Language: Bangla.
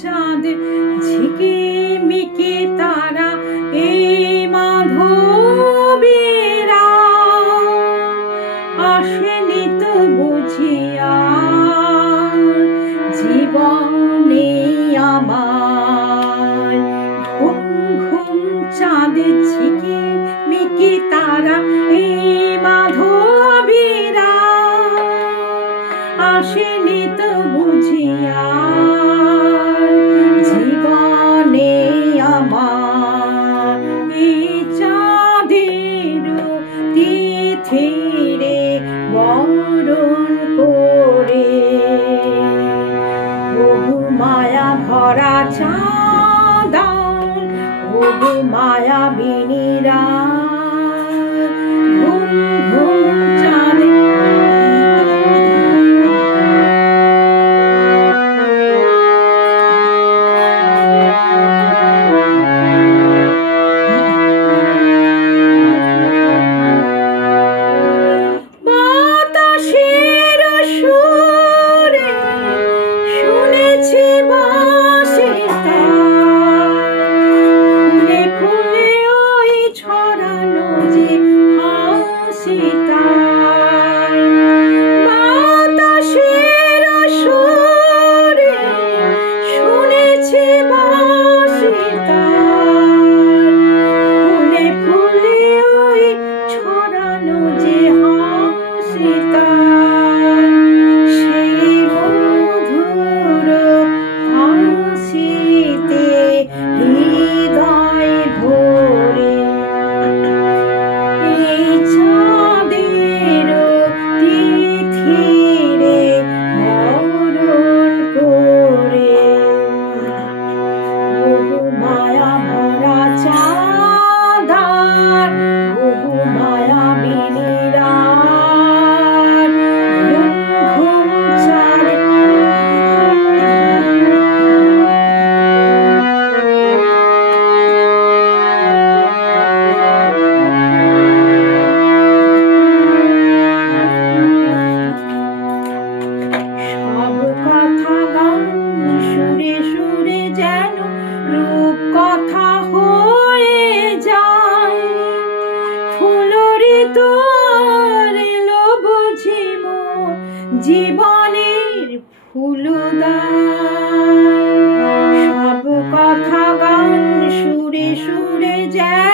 চাঁদ ঝিকিমিকি তারা এই মাধবীরা আসেনি তো বুঝিয়া জীবনে আমার ঘুম ঘুম চাঁদ ঝিকিমিকি তারা এই মাধবীরা আসেনি তো বুঝিয়া জীবনে আমার এই চাঁদের তিথিরে বরণ করে বহু মায়া ভরা চাঁদান বহু মায়াবিনীরা ঘুম ঘুম চাঁদে জীবনের ফুলদান সব কথা গান সুরে সুরে যায়।